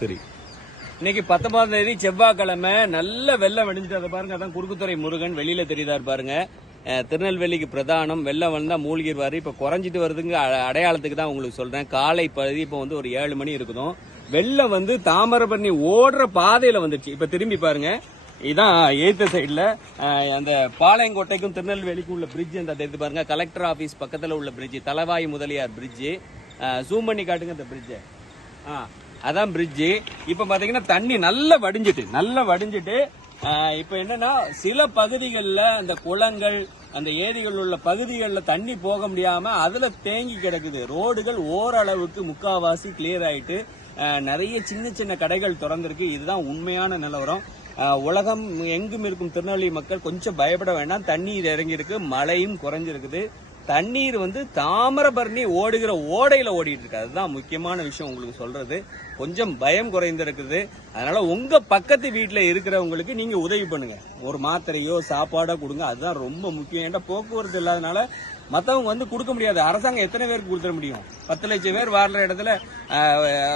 சரி, இன்னைக்கு 19ஆம் தேதி செவ்வாய்க்கிழமை. நல்ல வெள்ளம் வெடிஞ்சிட்டு அதை பாருங்க. அதான் குறுக்குத்துறை முருகன் வெளியில தெரியுதாரு பாருங்க. திருநெல்வேலிக்கு பிரதானம். வெள்ளம் வந்தா மூழ்கிடுவாரு. இப்ப குறைஞ்சிட்டு வருதுங்க. அடையாளத்துக்கு தான் உங்களுக்கு சொல்றேன். காலை பகுதி இப்ப வந்து ஒரு 7 மணி இருக்குதும். வெள்ளம் வந்து தாமிரபரணி ஓடுற பாதையில வந்துச்சு. இப்ப திரும்பி பாருங்க. இதான் எய்த்த சைட்ல அந்த பாளையங்கோட்டைக்கும் திருநெல்வேலிக்கும் உள்ள பிரிட்ஜ் அந்த எடுத்து பாருங்க. கலெக்டர் ஆபீஸ் பக்கத்துல உள்ள bridge, Thalavai Mudaliar bridge. Zoom பண்ணி காட்டுங்க இந்த பிரிட்ஜ். அதான் பிரிட்ஜ். இப்ப பாத்தீங்கன்னா தண்ணி நல்லா வடிஞ்சிட்டு இப்ப என்னன்னா சில பகுதிகளில் அந்த குளங்கள் அந்த ஏரிகள் உள்ள பகுதிகளில் தண்ணி போக முடியாம அதுல தேங்கி கிடக்குது. ரோடுகள் ஓரளவுக்கு முக்காவாசி கிளியர் ஆயிட்டு நிறைய சின்ன சின்ன கடைகள் திறந்திருக்கு. இதுதான் உண்மையான நிலவரம். உலகம் எங்கும் இருக்கும் திருநெல்வேலி மக்கள் கொஞ்சம் பயப்பட வேண்டாம். தண்ணீர் இறங்கி இருக்கு, மழையும் குறைஞ்சிருக்குது. தண்ணீர் வந்து தாமிரபரணி ஓடுகிற ஓடையில ஓடிட்டு இருக்கு. அதுதான் முக்கியமான விஷயம் உங்களுக்கு சொல்றது. கொஞ்சம் பயம் குறைந்திருக்குது. அதனால உங்க பக்கத்து வீட்டுல இருக்கிறவங்களுக்கு நீங்க உதவி பண்ணுங்க. ஒரு மாத்திரையோ சாப்பாடோ கொடுங்க. அதுதான் ரொம்ப முக்கியம். ஏன்னா போக்குவரத்து இல்லாதனால மத்தவங்க வந்து கொடுக்க முடியாது. அரசாங்கம் எத்தனை பேருக்கு கொடுத்துட முடியும்? 10 லட்சம் பேர் வாடுற இடத்துல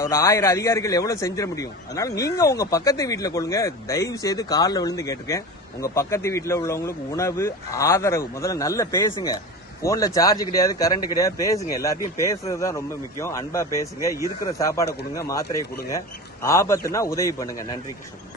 ஒரு 1000 அதிகாரிகள் எவ்வளவு செஞ்சிட முடியும்? அதனால நீங்க உங்க பக்கத்து வீட்டுல கொள்ளுங்க. தயவு செய்து காலில் விழுந்து கேட்டிருக்கேன். உங்க பக்கத்து வீட்டுல உள்ளவங்களுக்கு உணவு ஆதரவு முதல்ல நல்ல பேசுங்க. போன்ல சார்ஜ் கிடையாது, கரண்ட் கிடையாது, பேசுங்க. எல்லாத்தையும் பேசுறதுதான் ரொம்ப முக்கியம். அன்பா பேசுங்க. இருக்கிற சாப்பாடை கொடுங்க, மாத்திரையை கொடுங்க. ஆபத்துனா உதவி பண்ணுங்க. நன்றி கிருஷ்ணன்.